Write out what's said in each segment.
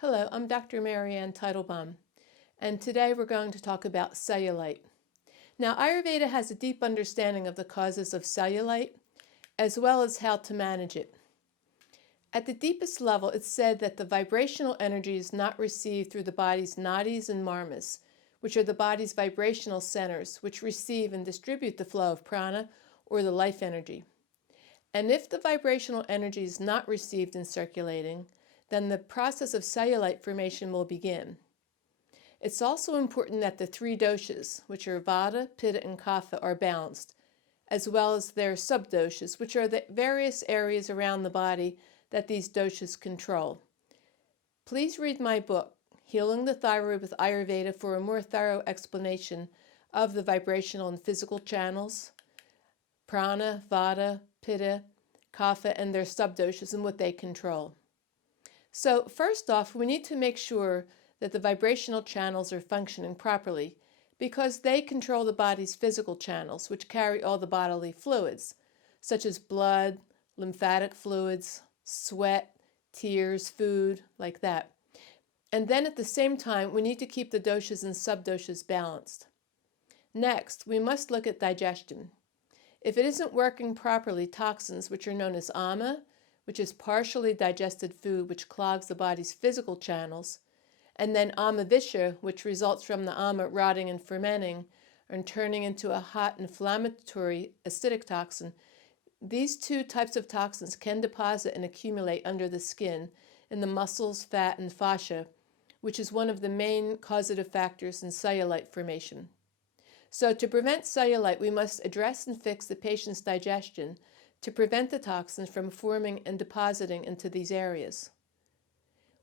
Hello, I'm Dr. Marianne Teitelbaum, and today we're going to talk about cellulite. Now, Ayurveda has a deep understanding of the causes of cellulite, as well as how to manage it. At the deepest level, it's said that the vibrational energy is not received through the body's nadis and marmas, which are the body's vibrational centers, which receive and distribute the flow of prana, or the life energy. And if the vibrational energy is not received and circulating, then the process of cellulite formation will begin. It's also important that the three doshas, which are Vata, Pitta, and Kapha, are balanced, as well as their subdoshas, which are the various areas around the body that these doshas control. Please read my book, Healing the Thyroid with Ayurveda, for a more thorough explanation of the vibrational and physical channels, prana, Vata, Pitta, Kapha, and their subdoshas and what they control. So first off, we need to make sure that the vibrational channels are functioning properly because they control the body's physical channels, which carry all the bodily fluids, such as blood, lymphatic fluids, sweat, tears, food, like that. And then at the same time, we need to keep the doshas and subdoshas balanced. Next, we must look at digestion. If it isn't working properly, toxins, which are known as ama, which is partially digested food which clogs the body's physical channels, and then amavisha, which results from the ama rotting and fermenting and turning into a hot inflammatory acidic toxin. These two types of toxins can deposit and accumulate under the skin in the muscles, fat, and fascia, which is one of the main causative factors in cellulite formation. So to prevent cellulite, we must address and fix the patient's digestion to prevent the toxins from forming and depositing into these areas.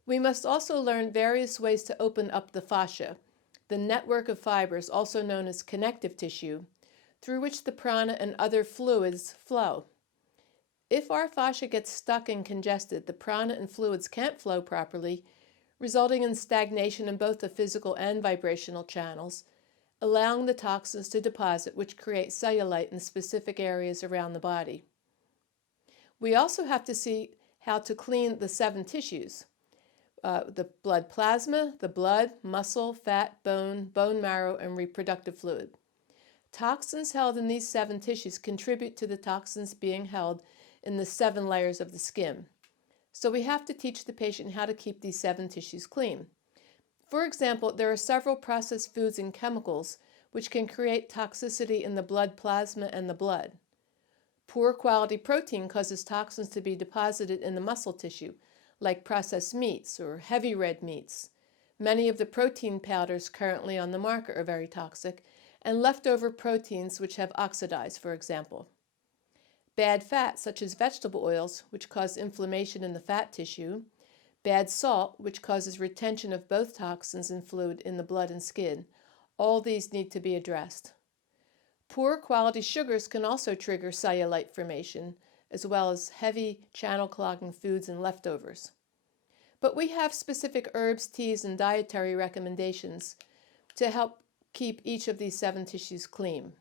We must also learn various ways to open up the fascia, the network of fibers, also known as connective tissue, through which the prana and other fluids flow. If our fascia gets stuck and congested, the prana and fluids can't flow properly, resulting in stagnation in both the physical and vibrational channels, allowing the toxins to deposit, which create cellulite in specific areas around the body. We also have to see how to clean the 7 tissues, the blood plasma, the blood, muscle, fat, bone marrow, and reproductive fluid. Toxins held in these 7 tissues contribute to the toxins being held in the 7 layers of the skin. So we have to teach the patient how to keep these 7 tissues clean. For example, there are several processed foods and chemicals which can create toxicity in the blood plasma and the blood. Poor quality protein causes toxins to be deposited in the muscle tissue, like processed meats or heavy red meats. Many of the protein powders currently on the market are very toxic, and leftover proteins which have oxidized, for example. Bad fats, such as vegetable oils, which cause inflammation in the fat tissue. Bad salt, which causes retention of both toxins and fluid in the blood and skin. All these need to be addressed. Poor quality sugars can also trigger cellulite formation, as well as heavy channel clogging foods and leftovers. But we have specific herbs, teas, and dietary recommendations to help keep each of these 7 tissues clean.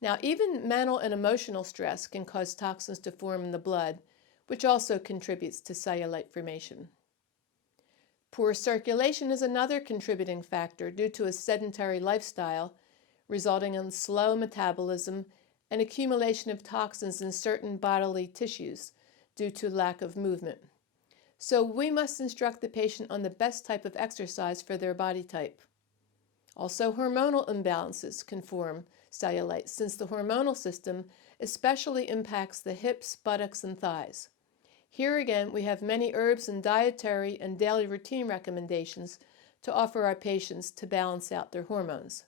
Now, even mental and emotional stress can cause toxins to form in the blood, which also contributes to cellulite formation. Poor circulation is another contributing factor due to a sedentary lifestyle, resulting in slow metabolism and accumulation of toxins in certain bodily tissues due to lack of movement. So we must instruct the patient on the best type of exercise for their body type. Also, hormonal imbalances can form cellulite, since the hormonal system especially impacts the hips, buttocks, and thighs. Here again, we have many herbs and dietary and daily routine recommendations to offer our patients to balance out their hormones.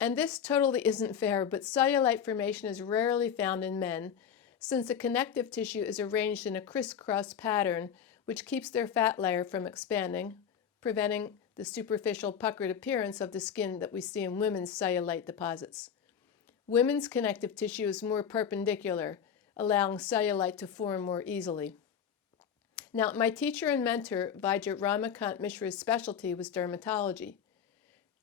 And this totally isn't fair, but cellulite formation is rarely found in men, since the connective tissue is arranged in a crisscross pattern which keeps their fat layer from expanding, preventing the superficial puckered appearance of the skin that we see in women's cellulite deposits. Women's connective tissue is more perpendicular, allowing cellulite to form more easily. Now, my teacher and mentor, Vaidya Rama Kant Mishra's specialty was dermatology.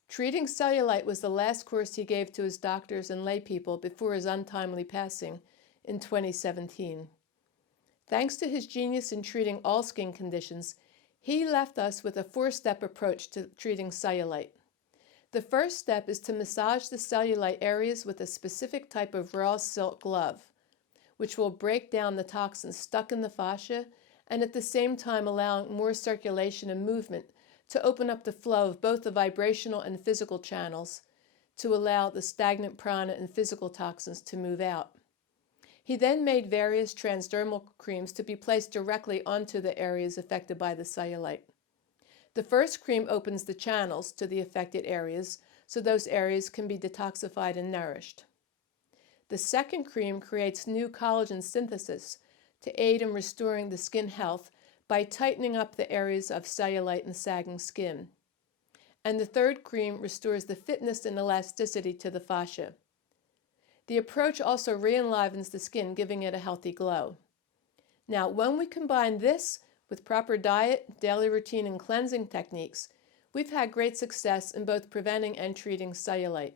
Treating cellulite was the last course he gave to his doctors and lay people before his untimely passing in 2017. Thanks to his genius in treating all skin conditions, He left us with a 4-step approach to treating cellulite. The first step is to massage the cellulite areas with a specific type of raw silk glove, which will break down the toxins stuck in the fascia and at the same time allowing more circulation and movement to open up the flow of both the vibrational and physical channels to allow the stagnant prana and physical toxins to move out. He then made various transdermal creams to be placed directly onto the areas affected by the cellulite. The first cream opens the channels to the affected areas so those areas can be detoxified and nourished. The second cream creates new collagen synthesis to aid in restoring the skin health by tightening up the areas of cellulite and sagging skin. And the third cream restores the fitness and elasticity to the fascia. The approach also re-enlivens the skin, giving it a healthy glow. Now, when we combine this with proper diet, daily routine, and cleansing techniques, we've had great success in both preventing and treating cellulite.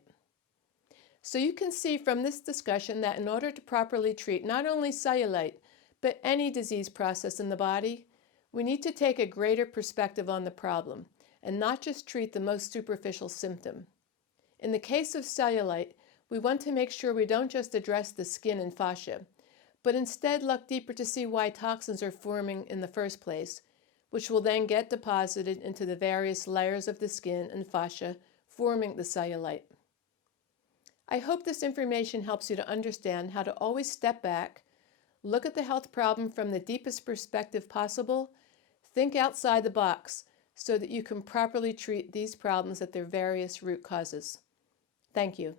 So you can see from this discussion that in order to properly treat not only cellulite, but any disease process in the body, we need to take a greater perspective on the problem and not just treat the most superficial symptom. In the case of cellulite, we want to make sure we don't just address the skin and fascia, but instead look deeper to see why toxins are forming in the first place, which will then get deposited into the various layers of the skin and fascia, forming the cellulite. I hope this information helps you to understand how to always step back, look at the health problem from the deepest perspective possible, think outside the box so that you can properly treat these problems at their various root causes. Thank you.